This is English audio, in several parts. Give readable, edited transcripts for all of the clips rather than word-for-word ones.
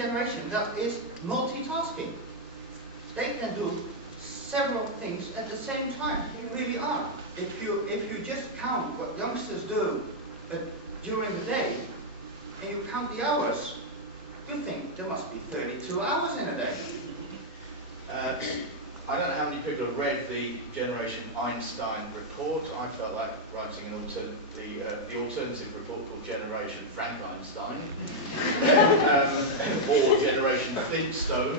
generation that is multitasking. They can do several things at the same time. They really are. If you just count what youngsters do during the day, and you count the hours, you think there must be 32 hours in a day. I don't know how many people have read the Generation Einstein report. I felt like writing the alternative report called Generation Frankenstein, or Generation Flintstone,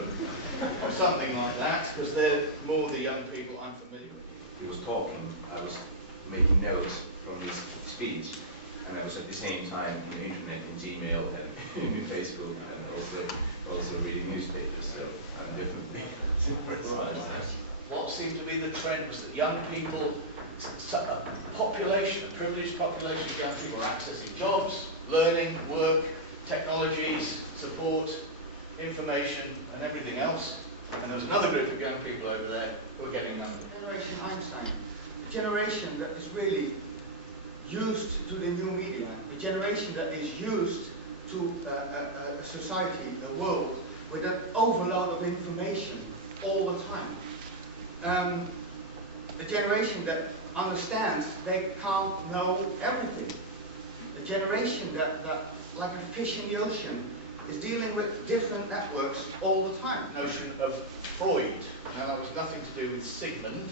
or something like that, because they're more the young people I'm familiar with. He was talking, I was making notes from his speech, and I was at the same time in the internet, in Gmail, and in Facebook, and also reading newspapers, so I'm definitely impressed. What seemed to be the trend was that young people, a privileged population of young people, were accessing jobs, learning, work, technologies, support, information, and everything else. And there was another group of young people over there who were getting nothing. Generation Einstein, a generation that is really used to the new media, a generation that is used to a society, a world, with an overload of information all the time. A generation that understands they can't know everything. A generation that, like a fish in the ocean, is dealing with different networks all the time. The notion of Freud. Now that was nothing to do with Sigmund.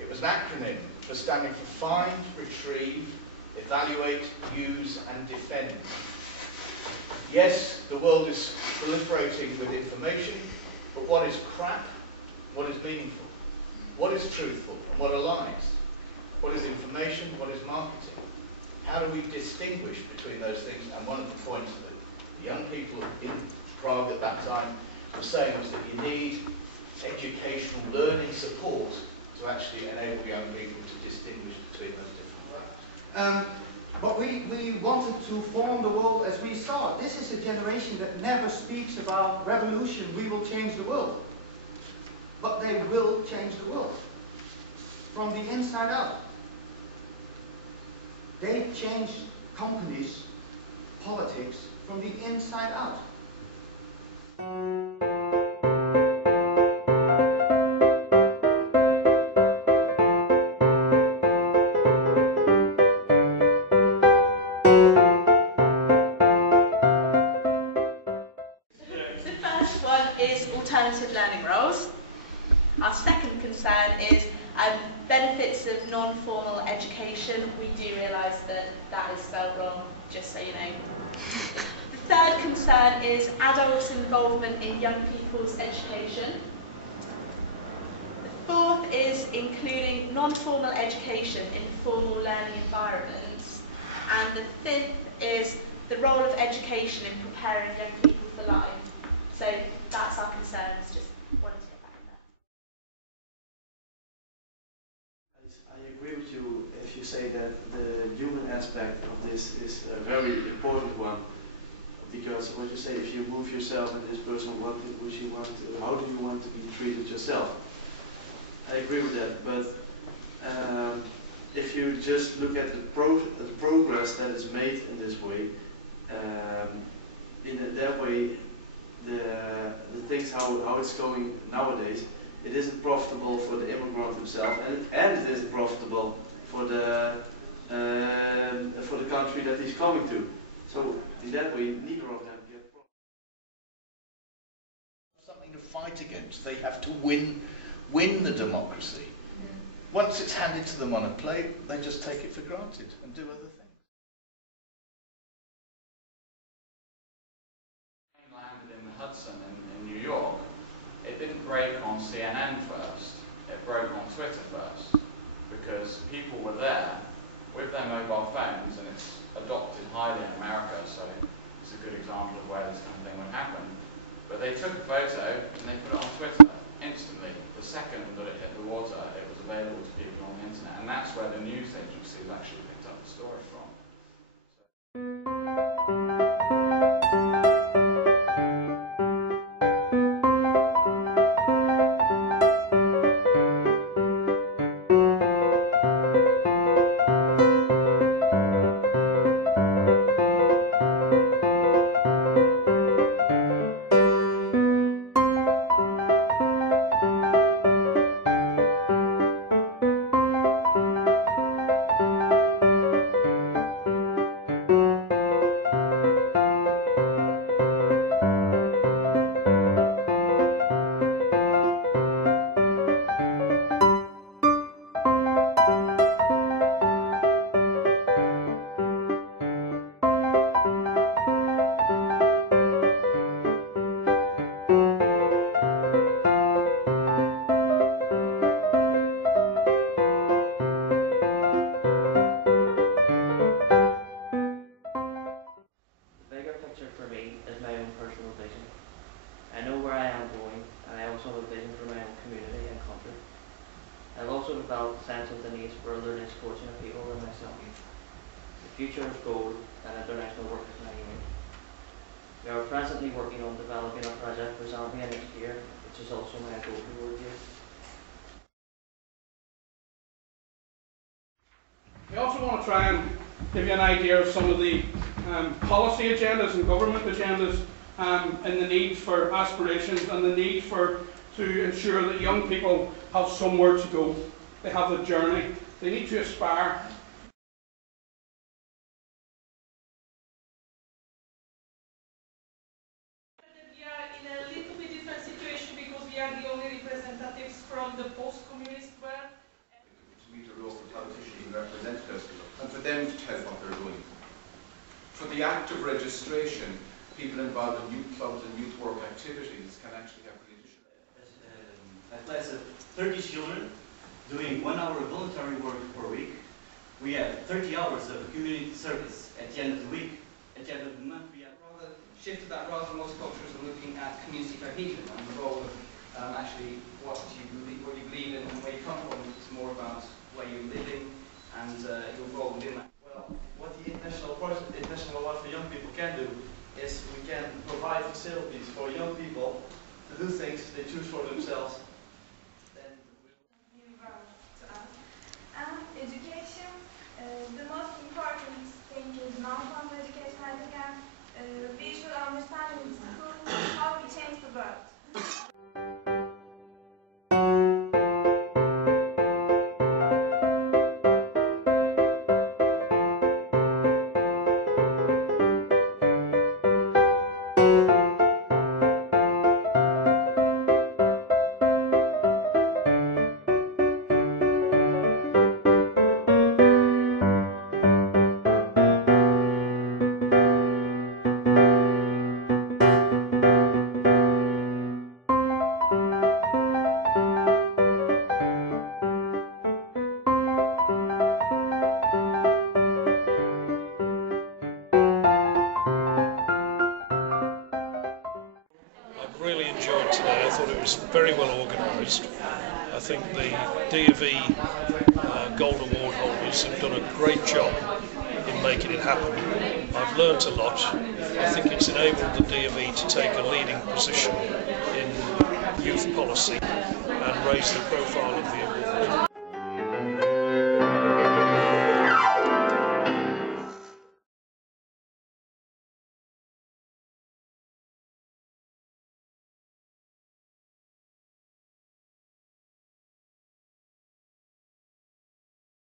It was an acronym for standing for find, retrieve, evaluate, use and defend. Yes, the world is proliferating with information, but what is crap? What is meaningful? What is truthful and what are lies? What is information? What is marketing? How do we distinguish between those things? And one of the points that the young people in Prague at that time were saying was that you need educational learning support to actually enable young people to distinguish between those different things. But we wanted to form the world as we saw it. This is a generation that never speaks about revolution, we will change the world. But they will change the world. From the inside out. They change companies, politics, from the inside out. The first one is alternative learning roles. Our second concern is benefits of non-formal education. We do realise that that is spelled wrong, just so you know. The third concern is adults' involvement in young people's education. The fourth is including non-formal education in formal learning environments. And the fifth is the role of education in preparing young people for life. So that's our concerns, just wanted to get that in there. I agree with you if you say that the human aspect of this is a very important one, because what you say, if you move yourself and this person, how do you want to be treated yourself? I agree with that, but if you just look at the progress that is made in this way, in that way, the things how it's going nowadays, it isn't profitable for the immigrant himself, and it isn't profitable for the country that he's coming to. So in that way, neither of them get profit. Something to fight against. They have to win the democracy. Once it's handed to them on a plate, they just take it for granted and do other things. Landed in the Hudson in New York. It didn't break on CNN first, it broke on Twitter first, because people were there with their mobile phones, and it's adopted highly in America, so it's a good example of where this kind of thing would happen. But they took a photo and they put it on Twitter instantly. The second that it hit the water, it was available to people on the internet, and that's where the news agencies actually picked up the story from. I know where I am going, and I also have a vision for my own community and country. I've also developed a sense of the needs for other less fortunate people than myself. The future is gold, and international work is my aim. We are presently working on developing a project for Zambia next year, which is also my goal to work here. We also want to try and give you an idea of some of the policy agendas and government agendas and the need for aspirations and the need to ensure that young people have somewhere to go. They have a journey. They need to aspire. We are in a little bit different situation because we are the only representatives from the post-communist world. To meet a local politician and representatives, and for them to tell what they're doing. For the act of registration, people involved in youth clubs and youth work activities can actually have really a class of 30 children doing 1 hour of voluntary work per week. We have 30 hours of community service at the end of the week. At the end of the month, we have rather shifted that rather than most cultures are looking at community cohesion and the role of actually what you believe in and where you come from. It's more about where you're living and your role within that. Well, what the International Award for Young People can do is we can provide facilities for young people to do things they choose for themselves. Education, the most important thing is non-formal education. I think we should understand in school how we change the world. Really enjoyed today. I thought it was very well organised. I think the D&V Gold Award holders have done a great job in making it happen. I've learnt a lot. I think it's enabled the D&V to take a leading position in youth policy and raise the profile of the award.